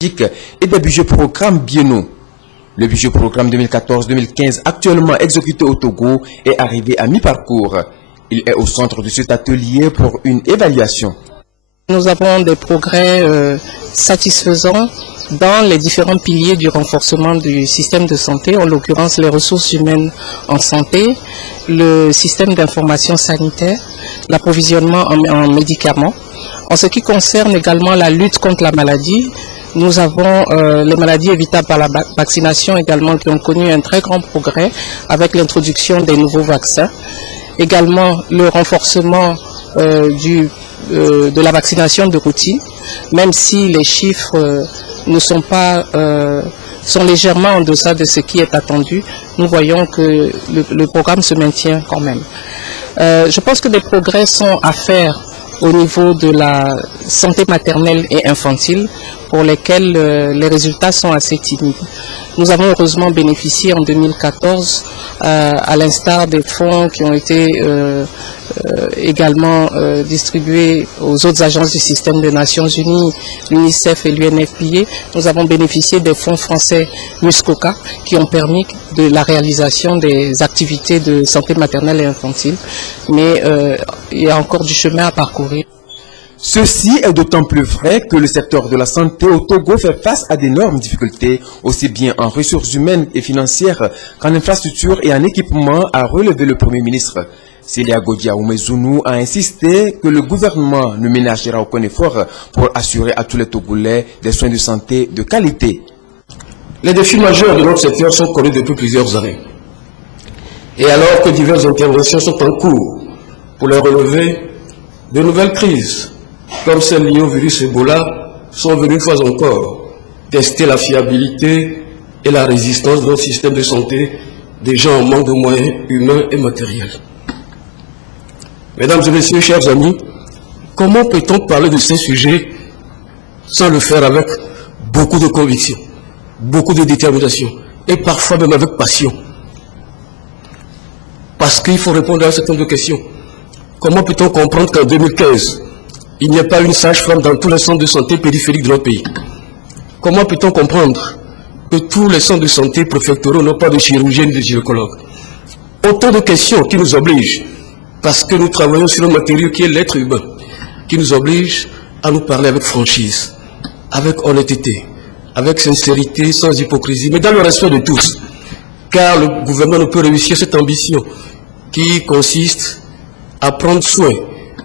et des budgets programmes biennaux. Le budget programme 2014-2015 actuellement exécuté au Togo est arrivé à mi-parcours. Il est au centre de cet atelier pour une évaluation. Nous avons des progrès satisfaisants dans les différents piliers du renforcement du système de santé, en l'occurrence les ressources humaines en santé, le système d'information sanitaire, l'approvisionnement en médicaments. En ce qui concerne également la lutte contre la maladie, nous avons les maladies évitables par la vaccination également qui ont connu un très grand progrès avec l'introduction des nouveaux vaccins. Également le renforcement de la vaccination de routine, même si les chiffres ne sont pas sont légèrement en deçà de ce qui est attendu, nous voyons que le programme se maintient quand même. Je pense que des progrès sont à faire au niveau de la santé maternelle et infantile, pour lesquels les résultats sont assez timides. Nous avons heureusement bénéficié en 2014, à l'instar des fonds qui ont été également distribués aux autres agences du système des Nations Unies, l'UNICEF et l'UNFPA. Nous avons bénéficié des fonds français Muskoka qui ont permis de la réalisation des activités de santé maternelle et infantile. Mais il y a encore du chemin à parcourir. Ceci est d'autant plus vrai que le secteur de la santé au Togo fait face à d'énormes difficultés, aussi bien en ressources humaines et financières qu'en infrastructures et en équipement, a relevé le Premier ministre. Célia Godia Oumezounou a insisté que le gouvernement ne ménagera aucun effort pour assurer à tous les Togolais des soins de santé de qualité. Les défis majeurs de notre secteur sont connus depuis plusieurs années. Et alors que diverses interventions sont en cours pour les relever, de nouvelles crises, comme celle liée au virus Ebola, sont venues une fois encore tester la fiabilité et la résistance de notre système de santé, déjà en manque de moyens humains et matériels. Mesdames et messieurs, chers amis, comment peut-on parler de ces sujets sans le faire avec beaucoup de conviction, beaucoup de détermination et parfois même avec passion? Parce qu'il faut répondre à un certain nombre de questions. Comment peut-on comprendre qu'en 2015, il n'y a pas une sage-femme dans tous les centres de santé périphériques de notre pays? Comment peut-on comprendre que tous les centres de santé préfectoraux n'ont pas de chirurgiens ni de gynécologues? Autant de questions qui nous obligent, parce que nous travaillons sur un matériau qui est l'être humain, qui nous oblige à nous parler avec franchise, avec honnêteté, avec sincérité, sans hypocrisie, mais dans le respect de tous. Car le gouvernement ne peut réussir cette ambition qui consiste à prendre soin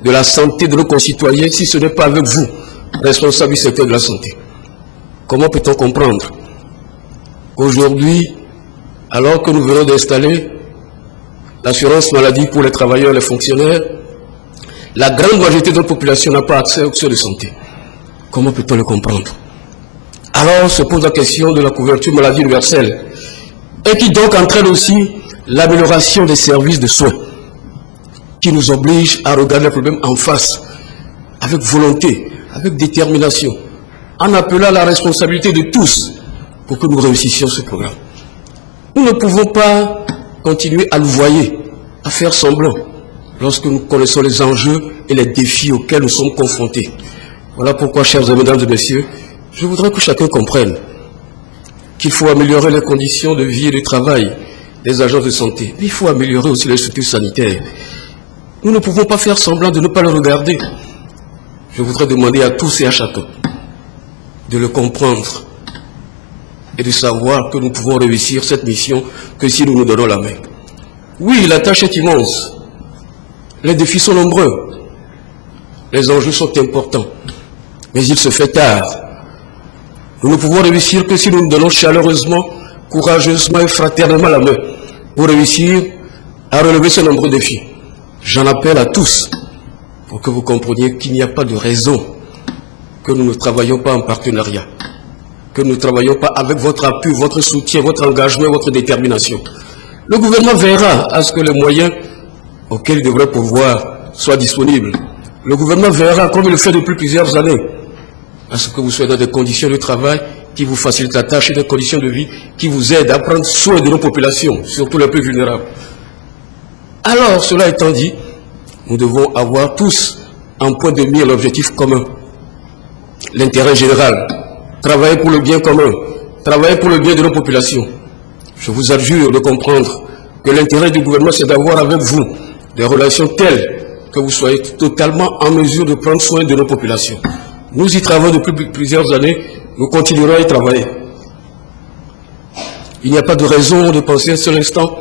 de la santé de nos concitoyens si ce n'est pas avec vous, responsables du secteur de la santé. Comment peut-on comprendre qu'aujourd'hui, alors que nous venons d'installer l'assurance maladie pour les travailleurs et les fonctionnaires, la grande majorité de notre population n'a pas accès aux soins de santé? Comment peut-on le comprendre? Alors se pose la question de la couverture maladie universelle, et qui donc entraîne aussi l'amélioration des services de soins, qui nous oblige à regarder le problème en face, avec volonté, avec détermination, en appelant à la responsabilité de tous pour que nous réussissions ce programme. Nous ne pouvons pas continuer à nous voyer, à faire semblant, lorsque nous connaissons les enjeux et les défis auxquels nous sommes confrontés. Voilà pourquoi, chers mesdames et messieurs, je voudrais que chacun comprenne qu'il faut améliorer les conditions de vie et de travail des agences de santé. Mais il faut améliorer aussi les structures sanitaires. Nous ne pouvons pas faire semblant de ne pas le regarder. Je voudrais demander à tous et à chacun de le comprendre et de savoir que nous pouvons réussir cette mission que si nous nous donnons la main. Oui, la tâche est immense. Les défis sont nombreux. Les enjeux sont importants. Mais il se fait tard. Nous ne pouvons réussir que si nous nous donnons chaleureusement, courageusement et fraternellement la main pour réussir à relever ces nombreux défis. J'en appelle à tous pour que vous compreniez qu'il n'y a pas de raison que nous ne travaillions pas en partenariat, que nous ne travaillions pas avec votre appui, votre soutien, votre engagement, votre détermination. Le gouvernement verra à ce que les moyens auxquels il devrait pourvoir soient disponibles. Le gouvernement verra, comme il le fait depuis plusieurs années, à ce que vous soyez dans des conditions de travail qui vous facilitent la tâche et des conditions de vie qui vous aident à prendre soin de nos populations, surtout les plus vulnérables. Alors, cela étant dit, nous devons avoir tous en point de mire l'objectif commun, l'intérêt général, travailler pour le bien commun, travailler pour le bien de nos populations. Je vous adjure de comprendre que l'intérêt du gouvernement, c'est d'avoir avec vous des relations telles que vous soyez totalement en mesure de prendre soin de nos populations. Nous y travaillons depuis plusieurs années, nous continuerons à y travailler. Il n'y a pas de raison de penser un seul instant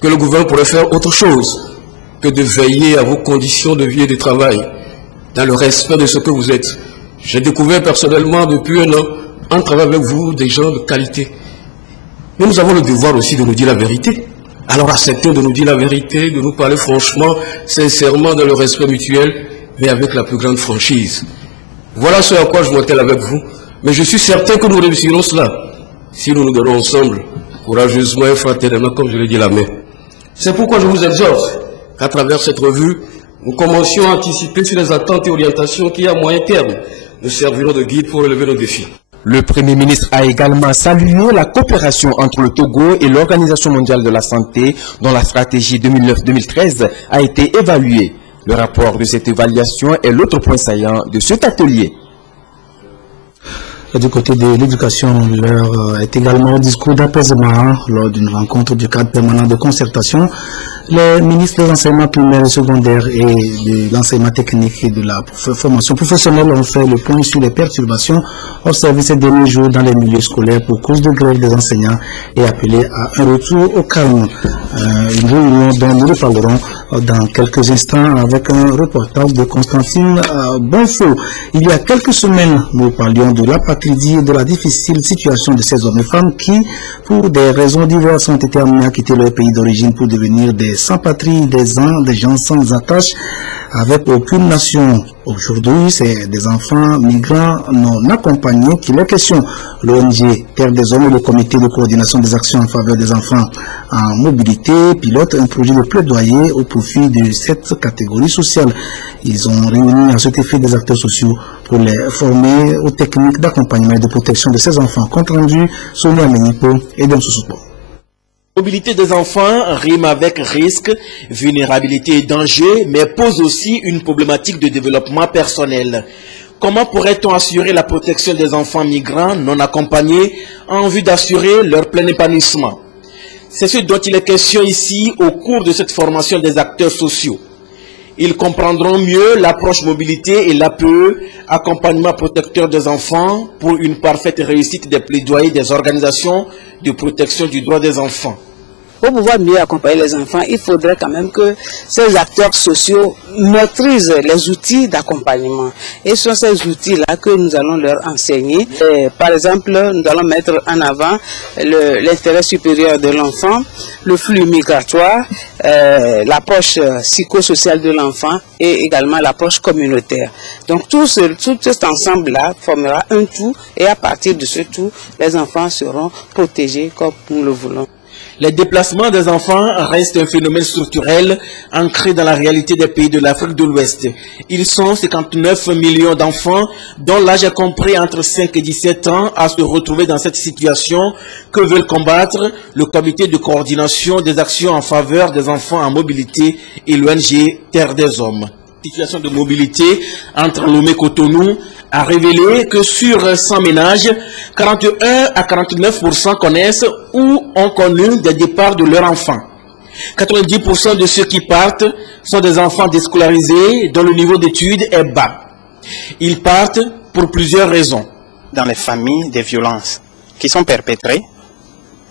que le gouvernement pourrait faire autre chose que de veiller à vos conditions de vie et de travail, dans le respect de ce que vous êtes. J'ai découvert personnellement depuis un an, en travaillant avec vous, des gens de qualité. Mais nous avons le devoir aussi de nous dire la vérité. Alors acceptez de nous dire la vérité, de nous parler franchement, sincèrement, dans le respect mutuel, mais avec la plus grande franchise. Voilà ce à quoi je m'attelle avec vous, mais je suis certain que nous réussirons cela, si nous nous donnons ensemble, courageusement et fraternellement, comme je l'ai dit, la main. C'est pourquoi je vous exhorte qu'à travers cette revue, nous commencions à anticiper sur les attentes et orientations qui, à moyen terme, nous serviront de guide pour relever nos défis. Le Premier ministre a également salué la coopération entre le Togo et l'Organisation mondiale de la santé, dont la stratégie 2009-2013 a été évaluée. Le rapport de cette évaluation est l'autre point saillant de cet atelier. Du côté de l'éducation, l'heure est également un discours d'apaisement lors d'une rencontre du cadre permanent de concertation. Les ministres de l'enseignement primaire et secondaire et de l'enseignement technique et de la formation professionnelle ont fait le point sur les perturbations observées ces derniers jours dans les milieux scolaires pour cause de grève des enseignants et appelé à un retour au calme. Une réunion dont nous reparlerons dans quelques instants avec un reportage de Constantine Bonfaux. Il y a quelques semaines, nous parlions de l'apatridie et de la difficile situation de ces hommes et femmes qui, pour des raisons diverses, ont été amenés à quitter leur pays d'origine pour devenir des sans-patrie, des gens sans attache avec aucune nation. Aujourd'hui, c'est des enfants migrants non accompagnés qui leur question. L'ONG Terre des Hommes et le comité de coordination des actions en faveur des enfants en mobilité pilote un projet de plaidoyer au profit de cette catégorie sociale. Ils ont réuni à cet effet des acteurs sociaux pour les former aux techniques d'accompagnement et de protection de ces enfants. Compte rendu, Sonia Menipo et Dom Sousoupo. Mobilité des enfants rime avec risque, vulnérabilité et danger, mais pose aussi une problématique de développement personnel. Comment pourrait-on assurer la protection des enfants migrants non accompagnés en vue d'assurer leur plein épanouissement? C'est ce dont il est question ici au cours de cette formation des acteurs sociaux. Ils comprendront mieux l'approche mobilité et l'APE, accompagnement protecteur des enfants, pour une parfaite réussite des plaidoyers des organisations de protection du droit des enfants. Pour pouvoir mieux accompagner les enfants, il faudrait quand même que ces acteurs sociaux maîtrisent les outils d'accompagnement. Et ce sont ces outils-là que nous allons leur enseigner. Et par exemple, nous allons mettre en avant l'intérêt supérieur de l'enfant, le flux migratoire, l'approche psychosociale de l'enfant et également l'approche communautaire. Donc tout cet ensemble-là formera un tout et à partir de ce tout, les enfants seront protégés comme nous le voulons. Les déplacements des enfants restent un phénomène structurel ancré dans la réalité des pays de l'Afrique de l'Ouest. Ils sont 59 millions d'enfants dont l'âge est compris entre 5 et 17 ans à se retrouver dans cette situation que veulent combattre le comité de coordination des actions en faveur des enfants en mobilité et l'ONG Terre des Hommes. Situation de mobilité entre Lomé et Cotonou a révélé que sur 100 ménages, 41 à 49% connaissent ou ont connu des départs de leurs enfants. 90% de ceux qui partent sont des enfants déscolarisés dont le niveau d'études est bas. Ils partent pour plusieurs raisons. Dans les familles, des violences qui sont perpétrées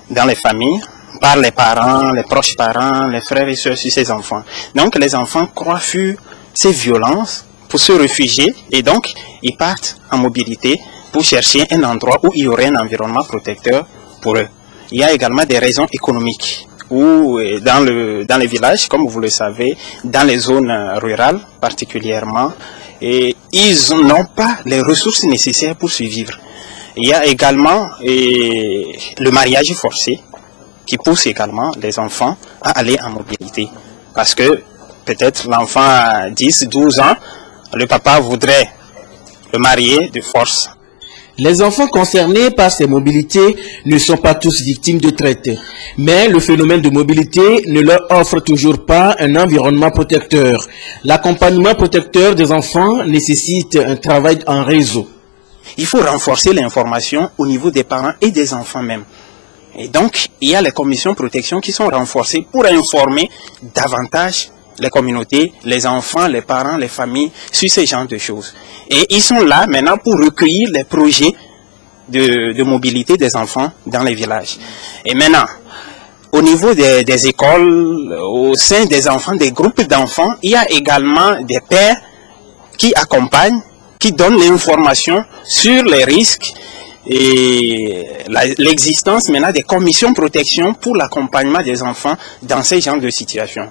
dans les familles par les parents, les proches parents, les frères et sœurs sur ces enfants. Donc les enfants croient fuir ces violences pour se réfugier et donc ils partent en mobilité pour chercher un endroit où il y aurait un environnement protecteur pour eux. Il y a également des raisons économiques où dans les villages, comme vous le savez, dans les zones rurales particulièrement, et ils n'ont pas les ressources nécessaires pour survivre. Il y a également le mariage forcé qui pousse également les enfants à aller en mobilité parce que peut-être l'enfant a 10, 12 ans, le papa voudrait le marier de force. Les enfants concernés par ces mobilités ne sont pas tous victimes de traite, mais le phénomène de mobilité ne leur offre toujours pas un environnement protecteur. L'accompagnement protecteur des enfants nécessite un travail en réseau. Il faut renforcer l'information au niveau des parents et des enfants même. Et donc, il y a les commissions de protection qui sont renforcées pour informer davantage les communautés, les enfants, les parents, les familles sur ces genres de choses. Et ils sont là maintenant pour recueillir les projets de mobilité des enfants dans les villages. Et maintenant, au niveau des écoles, au sein des enfants, des groupes d'enfants, il y a également des pères qui accompagnent, qui donnent l'information sur les risques et l'existence maintenant des commissions de protection pour l'accompagnement des enfants dans ces genres de situations.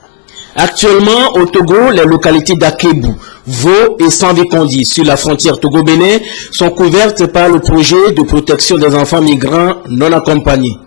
Actuellement, au Togo, les localités d'Akebu, Vaux et Sanvé-Kondi, sur la frontière Togo-Bénin, sont couvertes par le projet de protection des enfants migrants non accompagnés.